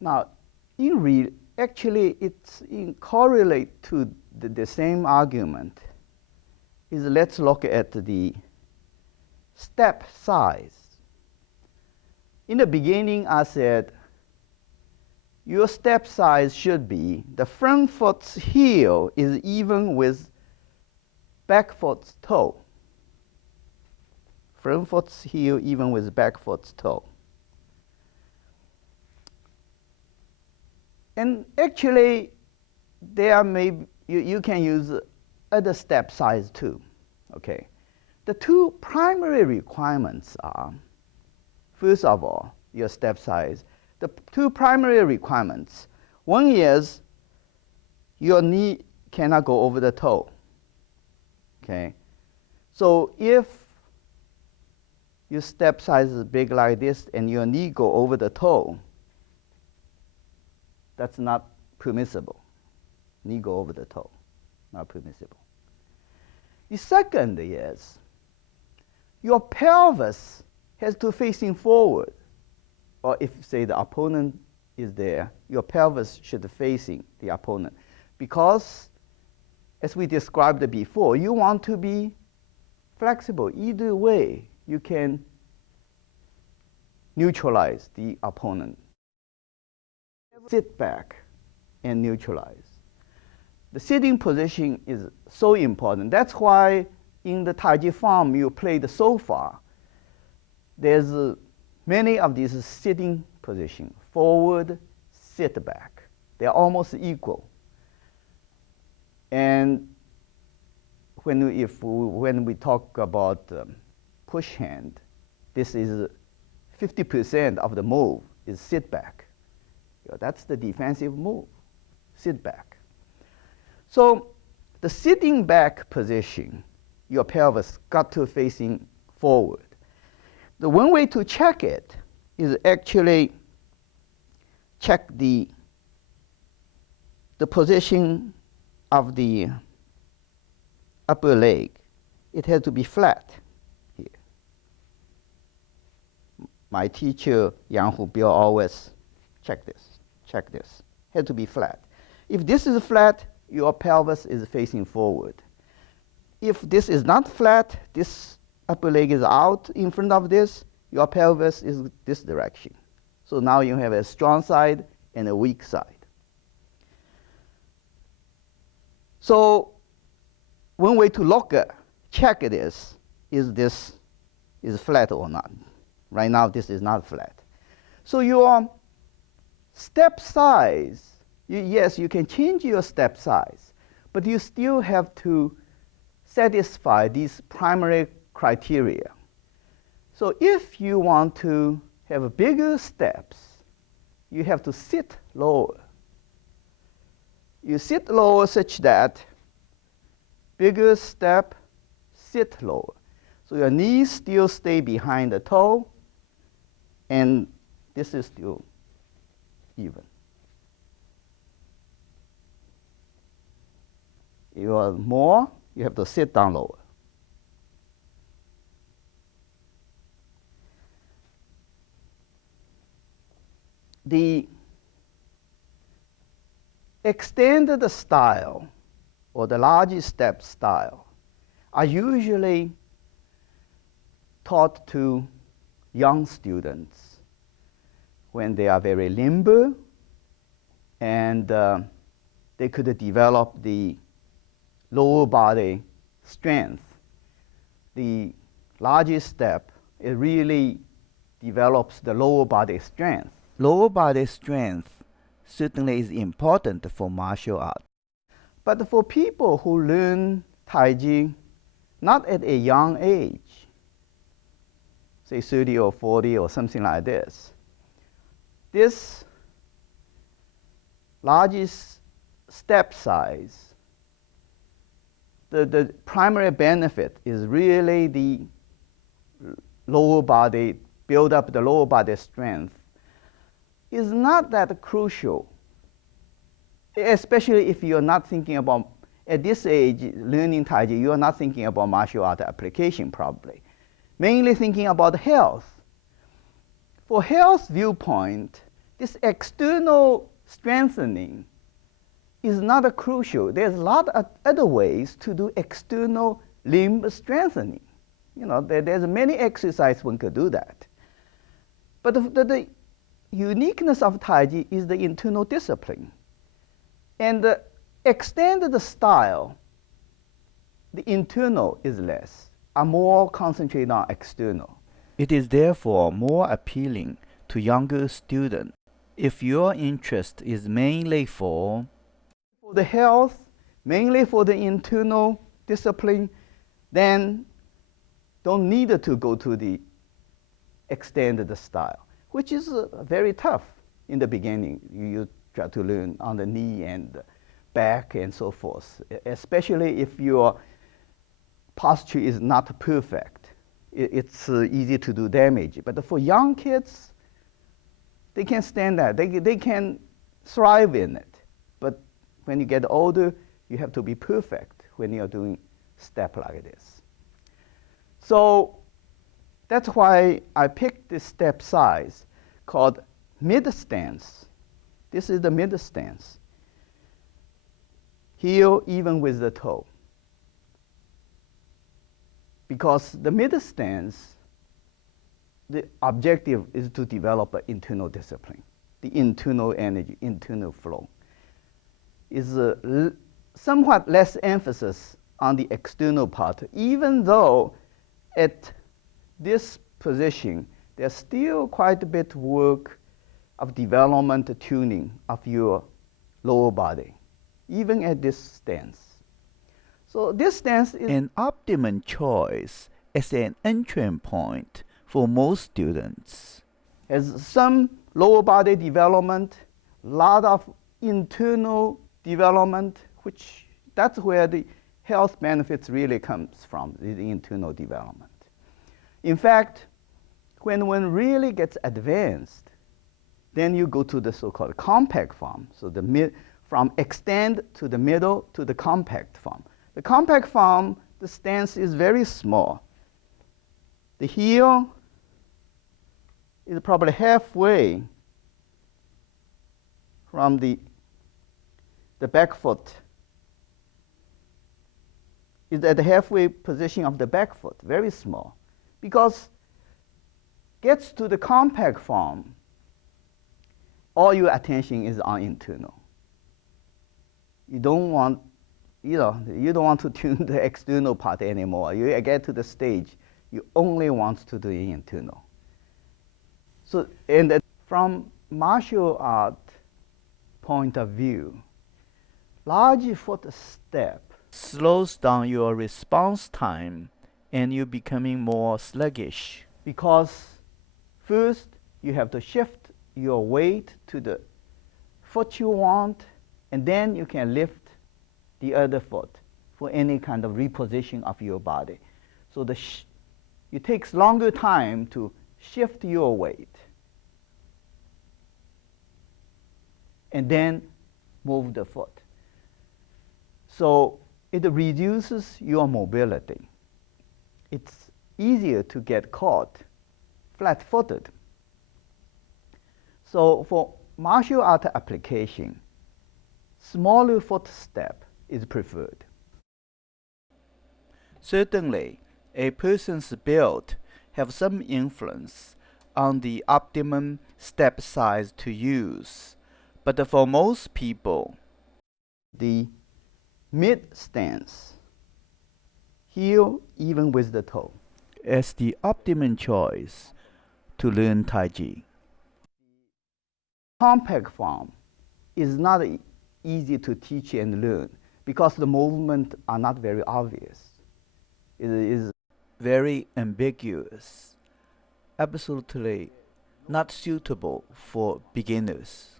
Now, actually, it's in correlate to the same argument. Let's look at the step size. In the beginning, I said your step size should be the front foot's heel is even with back foot's toe. Front foot's heel even with back foot's toe. And actually, you can use other step size too. Okay, the two primary requirements are, first of all, your step size. The two primary requirements. One is your knee cannot go over the toe. Okay, so if your step size is big like this and your knee go over the toe, that's not permissible. Knee go over the toe, not permissible. The second is your pelvis has to facing forward, or if say the opponent is there, your pelvis should facing the opponent, because as we described before, you want to be flexible. Either way, you can neutralize the opponent. Sit back and neutralize. The sitting position is so important. That's why in the Taiji form you played so far, there's many of these sitting positions, forward, sit back. They're almost equal. And when we talk about push hand, this is 50% of the move is sit back. That's the defensive move, sit back. So the sitting back position, your pelvis got to facing forward. The one way to check it is actually check the position of the upper leg. It has to be flat here. My teacher, Yang Hu Biao, always check this. Has to be flat. If this is flat, your pelvis is facing forward. If this is not flat, this upper leg is out in front of this, your pelvis is this direction. So now you have a strong side and a weak side. So one way to check this is flat or not. Right now this is not flat. So your step size, yes, you can change your step size, but you still have to satisfy these primary criteria. So if you want to have bigger steps, you have to sit lower. You sit lower such that bigger step, sit lower. So your knees still stay behind the toe, and this is still even. You want more, you have to sit down lower. The extended style or the large step style are usually taught to young students when they are very limber and they could develop the lower body strength. The largest step, it really develops the lower body strength. Lower body strength certainly is important for martial art. But for people who learn Taiji not at a young age, say 30 or 40 or something like this largest step size, the primary benefit is really the lower body, build up the lower body strength, is not that crucial, especially if you're not thinking about, at this age, learning Taiji, you're not thinking about martial art application probably. Mainly thinking about health. For health viewpoint, this external strengthening is not crucial. There's a lot of other ways to do external limb strengthening. There's many exercises one could do that. But the uniqueness of Taiji is the internal discipline. And the extended style, the internal is less, are more concentrated on external. It is therefore more appealing to younger students. If your interest is mainly for the health, mainly for the internal discipline, then don't need to go to the extended style, which is very tough in the beginning. You try to learn on the knee and back and so forth, especially if your posture is not perfect. It's easy to do damage. But for young kids, they can stand that. They can thrive in it. But when you get older, you have to be perfect when you're doing step like this. So that's why I picked this step size called mid stance. This is the mid stance. Heel even with the toe. Because the mid stance, the objective is to develop an internal discipline, the internal energy, internal flow. Is somewhat less emphasis on the external part, even though at this position, there's still quite a bit of work of development tuning of your lower body, even at this stance. So this stance is an optimum choice as an entry point for most students. Has some lower body development, a lot of internal development, which that's where the health benefits really comes from, the internal development. In fact, when one really gets advanced, then you go to the so-called compact form. So from extend to the middle to the compact form. The compact form, the stance is very small. The heel is probably halfway from the back foot. Is at the halfway position of the back foot, very small. Because gets to the compact form, all your attention is on internal. You don't want to tune the external part anymore. You get to the stage, you only want to do the internal. So, and from martial art point of view, large foot step slows down your response time and you're becoming more sluggish. Because first, you have to shift your weight to the foot you want, and then you can lift the other foot for any kind of reposition of your body. So it takes longer time to shift your weight and then move the foot. So it reduces your mobility. It's easier to get caught flat-footed. So for martial art application, smaller foot step is preferred. Certainly, a person's build have some influence on the optimum step size to use, but for most people, the mid stance, heel even with the toe, is the optimum choice to learn Taiji. Compact form is not easy to teach and learn because the movements are not very obvious. It is very ambiguous, absolutely not suitable for beginners.